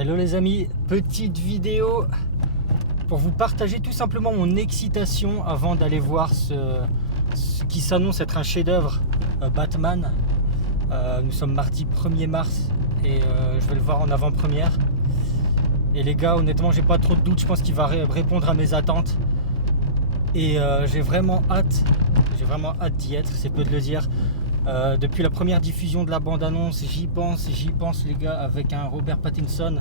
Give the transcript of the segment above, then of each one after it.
Hello les amis, petite vidéo pour vous partager tout simplement mon excitation avant d'aller voir ce qui s'annonce être un chef-d'œuvre, Batman. Nous sommes mardi 1er mars et je vais le voir en avant-première. Et les gars, honnêtement, j'ai pas trop de doutes, je pense qu'il va répondre à mes attentes. Et j'ai vraiment hâte d'y être, c'est peu de le dire. Depuis la première diffusion de la bande-annonce, j'y pense les gars, avec un Robert Pattinson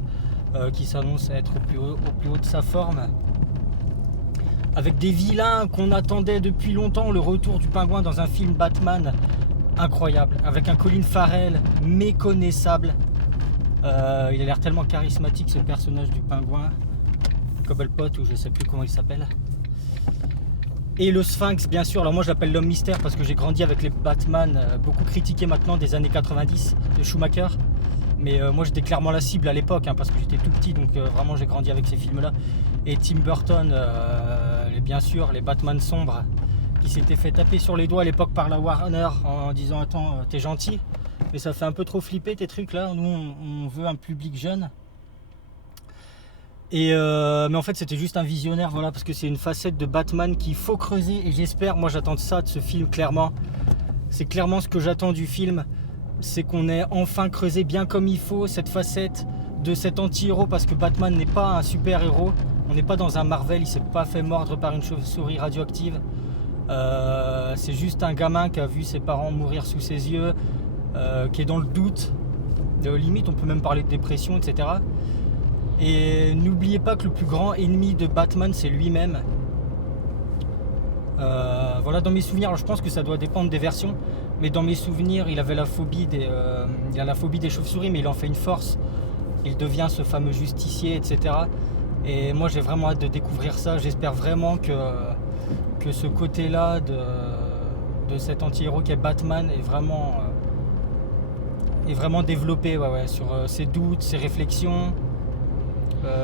qui s'annonce être au plus haut de sa forme. Avec des vilains qu'on attendait depuis longtemps, le retour du pingouin dans un film Batman incroyable. Avec un Colin Farrell méconnaissable. Il a l'air tellement charismatique ce personnage du pingouin. Cobblepot ou je sais plus comment il s'appelle. Et le Sphinx bien sûr, alors moi je l'appelle l'homme mystère parce que j'ai grandi avec les Batman, beaucoup critiqués maintenant des années 90 de Schumacher. Mais moi j'étais clairement la cible à l'époque parce que j'étais tout petit, donc vraiment j'ai grandi avec ces films là. Et Tim Burton, bien sûr les Batman sombres qui s'étaient fait taper sur les doigts à l'époque par la Warner en disant attends t'es gentil mais ça fait un peu trop flipper tes trucs là, nous on veut un public jeune. Et mais en fait c'était juste un visionnaire, voilà, parce que c'est une facette de Batman qu'il faut creuser et j'espère, moi j'attends ça de ce film clairement. C'est clairement ce que j'attends du film, c'est qu'on ait enfin creusé bien comme il faut cette facette de cet anti-héros, parce que Batman n'est pas un super héros, on n'est pas dans un Marvel, il s'est pas fait mordre par une chauve-souris radioactive. C'est juste un gamin qui a vu ses parents mourir sous ses yeux, qui est dans le doute, limite on peut même parler de dépression, etc. Et n'oubliez pas que le plus grand ennemi de Batman, c'est lui-même. Voilà, dans mes souvenirs, alors je pense que ça doit dépendre des versions, mais dans mes souvenirs, il avait la phobie il a la phobie des chauves-souris, mais il en fait une force. Il devient ce fameux justicier, etc. Et moi, j'ai vraiment hâte de découvrir ça. J'espère vraiment que ce côté-là de cet anti-héros qui est Batman est vraiment développé, sur ses doutes, ses réflexions.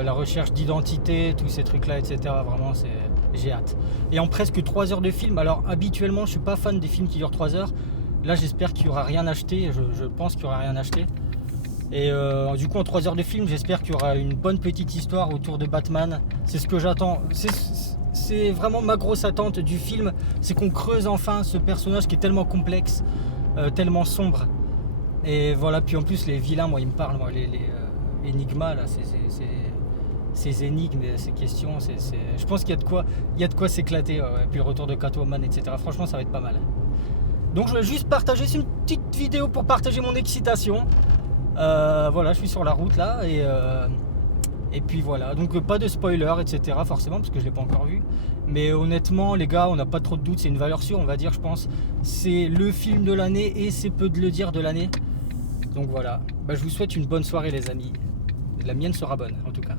La recherche d'identité, tous ces trucs là, etc. Vraiment j'ai hâte. Et en presque 3 heures de film, alors habituellement je suis pas fan des films qui durent 3 heures. Là j'espère qu'il n'y aura rien acheté, je pense qu'il n'y aura rien acheté. Et du coup en 3 heures de film j'espère qu'il y aura une bonne petite histoire autour de Batman. C'est ce que j'attends, c'est vraiment ma grosse attente du film, c'est qu'on creuse enfin ce personnage qui est tellement complexe, tellement sombre. Et voilà, puis en plus les vilains, moi ils me parlent, moi les Enigma là, ces énigmes, ces questions, je pense qu'il y a de quoi s'éclater, puis le retour de Catwoman, etc. Franchement ça va être pas mal. Donc je voulais juste partager, c'est une petite vidéo pour partager mon excitation. Voilà, je suis sur la route là et puis voilà, donc pas de spoiler, etc. forcément parce que je l'ai pas encore vu. Mais honnêtement les gars, on n'a pas trop de doute, c'est une valeur sûre on va dire, je pense. C'est le film de l'année et c'est peu de le dire de l'année. Donc voilà, je vous souhaite une bonne soirée les amis. La mienne sera bonne en tout cas.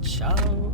Ciao.